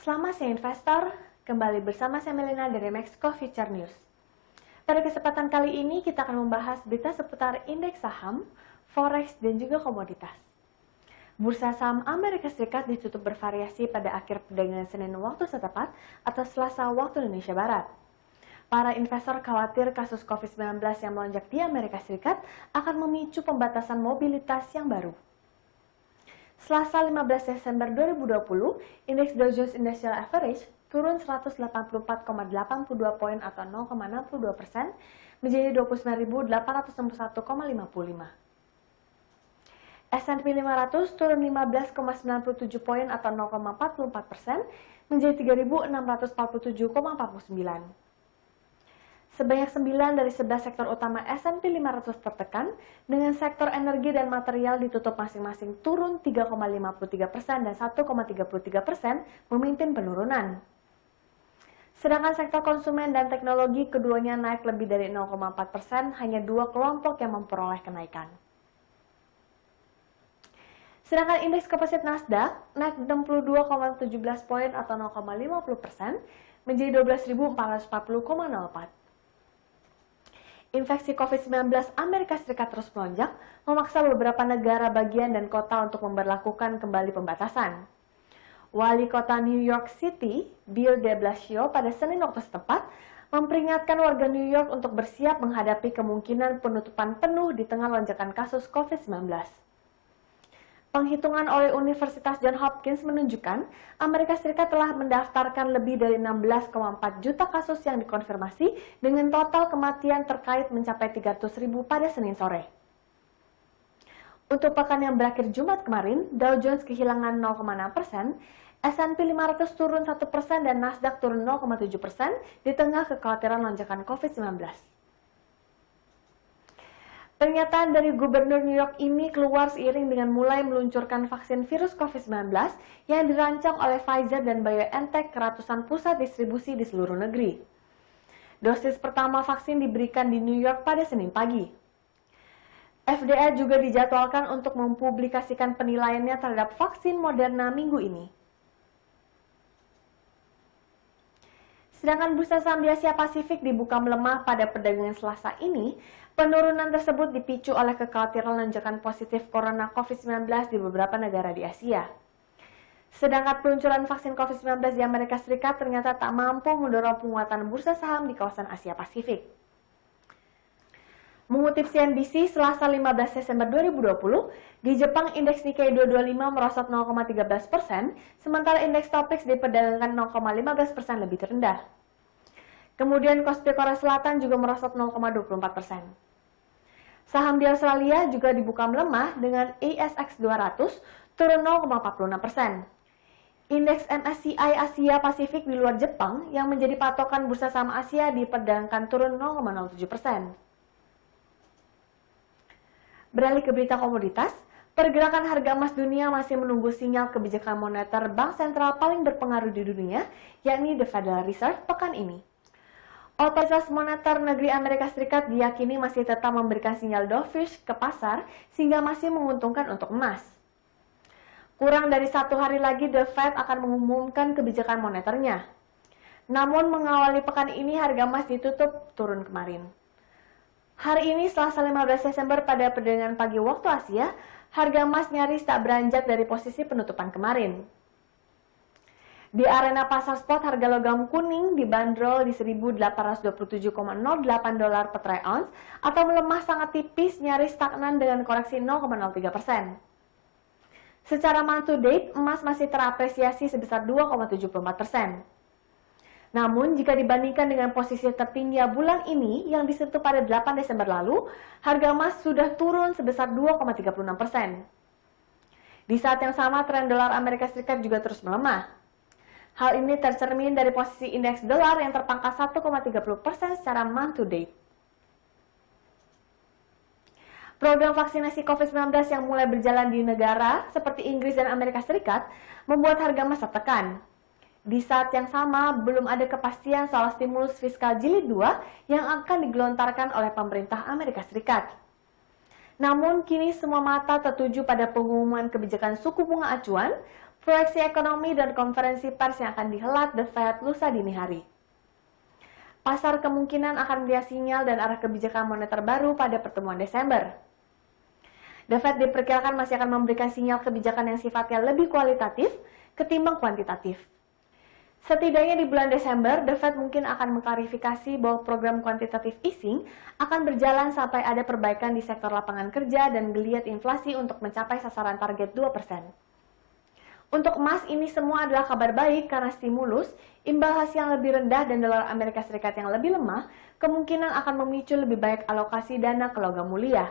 Selamat siang investor, kembali bersama saya Melina dari Mexico Future News. Pada kesempatan kali ini kita akan membahas berita seputar indeks saham, forex, dan juga komoditas. Bursa saham Amerika Serikat ditutup bervariasi pada akhir perdagangan Senin waktu setempat atau Selasa waktu Indonesia Barat. Para investor khawatir kasus COVID-19 yang melonjak di Amerika Serikat akan memicu pembatasan mobilitas yang baru. Selasa 15 Desember 2020, indeks Dow Jones Industrial Average turun 184,82 poin atau 0,62% menjadi 29.861,55. S&P 500 turun 15,97 poin atau 0,44% menjadi 3.647,49. Sebanyak 9 dari 11 sektor utama S&P 500 tertekan, dengan sektor energi dan material ditutup masing-masing turun 3,53% dan 1,33% memimpin penurunan. Sedangkan sektor konsumen dan teknologi keduanya naik lebih dari 0,4%, hanya dua kelompok yang memperoleh kenaikan. Sedangkan indeks komposit Nasdaq naik 62,17 poin atau 0,50% menjadi 12.440,04. Infeksi COVID-19 Amerika Serikat terus melonjak, memaksa beberapa negara bagian dan kota untuk memberlakukan kembali pembatasan. Wali kota New York City, Bill de Blasio, pada Senin waktu setempat, memperingatkan warga New York untuk bersiap menghadapi kemungkinan penutupan penuh di tengah lonjakan kasus COVID-19. Penghitungan oleh Universitas Johns Hopkins menunjukkan Amerika Serikat telah mendaftarkan lebih dari 16,4 juta kasus yang dikonfirmasi dengan total kematian terkait mencapai 300.000 pada Senin sore. Untuk pekan yang berakhir Jumat kemarin, Dow Jones kehilangan 0,6%, S&P 500 turun 1% dan Nasdaq turun 0,7% di tengah kekhawatiran lonjakan COVID-19. Pernyataan dari Gubernur New York ini keluar seiring dengan mulai meluncurkan vaksin virus COVID-19 yang dirancang oleh Pfizer dan BioNTech ke ratusan pusat distribusi di seluruh negeri. Dosis pertama vaksin diberikan di New York pada Senin pagi. FDA juga dijadwalkan untuk mempublikasikan penilaiannya terhadap vaksin Moderna minggu ini. Sedangkan bursa saham di Asia Pasifik dibuka melemah pada perdagangan Selasa ini. Penurunan tersebut dipicu oleh kekhawatiran lonjakan positif corona COVID-19 di beberapa negara di Asia. Sedangkan peluncuran vaksin COVID-19 di Amerika Serikat ternyata tak mampu mendorong penguatan bursa saham di kawasan Asia Pasifik. Mengutip CNBC, Selasa 15 Desember 2020, di Jepang indeks Nikkei 225 merosot 0,13%, sementara indeks Topix diperdagangkan 0,15% lebih rendah. Kemudian Kospi Korea Selatan juga merosot 0,24%. Saham di Australia juga dibuka melemah dengan ASX 200 turun 0,46%. Indeks MSCI Asia Pasifik di luar Jepang yang menjadi patokan bursa saham Asia diperdagangkan turun 0,07%. Beralih ke berita komoditas, pergerakan harga emas dunia masih menunggu sinyal kebijakan moneter bank sentral paling berpengaruh di dunia, yakni The Federal Reserve pekan ini. Otoritas Moneter Negeri Amerika Serikat diyakini masih tetap memberikan sinyal dovish ke pasar sehingga masih menguntungkan untuk emas. Kurang dari 1 hari lagi The Fed akan mengumumkan kebijakan moneternya. Namun mengawali pekan ini harga emas ditutup turun kemarin. Hari ini Selasa 15 Desember pada perdagangan pagi waktu Asia, harga emas nyaris tak beranjak dari posisi penutupan kemarin. Di arena pasar spot, harga logam kuning dibanderol di $1.827,08 per troy ounce atau melemah sangat tipis nyaris stagnan dengan koreksi 0,03%. Secara month to date, emas masih terapresiasi sebesar 2,74%. Namun, jika dibandingkan dengan posisi tertinggi bulan ini yang disentuh pada 8 Desember lalu, harga emas sudah turun sebesar 2,36%. Di saat yang sama, tren dolar Amerika Serikat juga terus melemah. Hal ini tercermin dari posisi indeks dolar yang terpangkas 1,30% secara month to date. Program vaksinasi COVID-19 yang mulai berjalan di negara seperti Inggris dan Amerika Serikat membuat harga emas tertekan. Di saat yang sama, belum ada kepastian soal stimulus fiskal jilid 2 yang akan digelontarkan oleh pemerintah Amerika Serikat. Namun, kini semua mata tertuju pada pengumuman kebijakan suku bunga acuan, proyeksi ekonomi dan konferensi pers yang akan dihelat The Fed lusa dini hari. Pasar kemungkinan akan melihat sinyal dan arah kebijakan moneter baru pada pertemuan Desember. The Fed diperkirakan masih akan memberikan sinyal kebijakan yang sifatnya lebih kualitatif ketimbang kuantitatif. Setidaknya di bulan Desember, The Fed mungkin akan mengklarifikasi bahwa program quantitative easing akan berjalan sampai ada perbaikan di sektor lapangan kerja dan geliat inflasi untuk mencapai sasaran target 2%. Untuk emas, ini semua adalah kabar baik karena stimulus, imbal hasil yang lebih rendah dan dolar Amerika Serikat yang lebih lemah kemungkinan akan memicu lebih banyak alokasi dana ke logam mulia.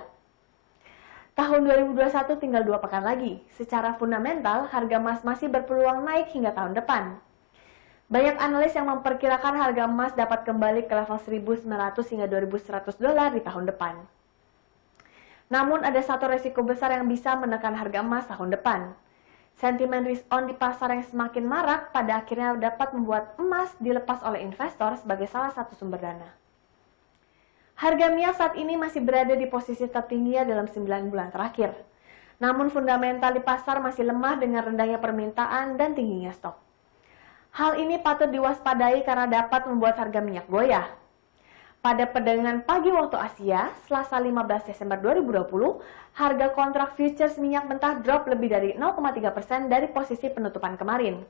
Tahun 2021 tinggal 2 pekan lagi. Secara fundamental, harga emas masih berpeluang naik hingga tahun depan. Banyak analis yang memperkirakan harga emas dapat kembali ke level 1.900 hingga 2.100 dolar di tahun depan. Namun ada satu resiko besar yang bisa menekan harga emas tahun depan. Sentimen risk on di pasar yang semakin marak pada akhirnya dapat membuat emas dilepas oleh investor sebagai salah satu sumber dana. Harga minyak saat ini masih berada di posisi tertinggi dalam 9 bulan terakhir. Namun fundamental di pasar masih lemah dengan rendahnya permintaan dan tingginya stok. Hal ini patut diwaspadai karena dapat membuat harga minyak goyah. Pada perdagangan pagi waktu Asia, Selasa 15 Desember 2020, harga kontrak futures minyak mentah drop lebih dari 0,3% dari posisi penutupan kemarin.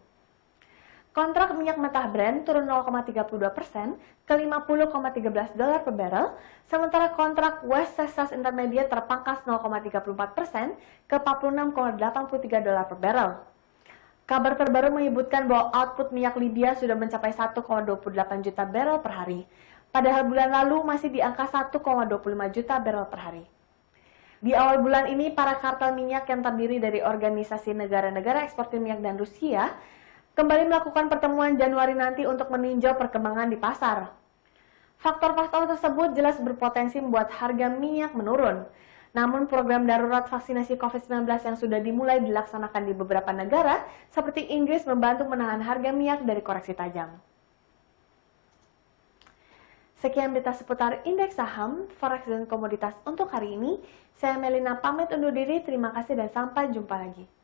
Kontrak minyak mentah Brent turun 0,32% ke 50,13 dolar per barrel, sementara kontrak West Texas Intermediate terpangkas 0,34% ke 46,83 dolar per barrel. Kabar terbaru menyebutkan bahwa output minyak Libya sudah mencapai 1,28 juta barrel per hari, padahal bulan lalu masih di angka 1,25 juta barrel per hari. Di awal bulan ini, para kartel minyak yang terdiri dari organisasi negara-negara eksportir minyak dan Rusia kembali melakukan pertemuan Januari nanti untuk meninjau perkembangan di pasar. Faktor-faktor tersebut jelas berpotensi membuat harga minyak menurun. Namun program darurat vaksinasi COVID-19 yang sudah dimulai dilaksanakan di beberapa negara seperti Inggris membantu menahan harga minyak dari koreksi tajam. Sekian berita seputar indeks saham, forex dan komoditas untuk hari ini. Saya Melina pamit undur diri, terima kasih dan sampai jumpa lagi.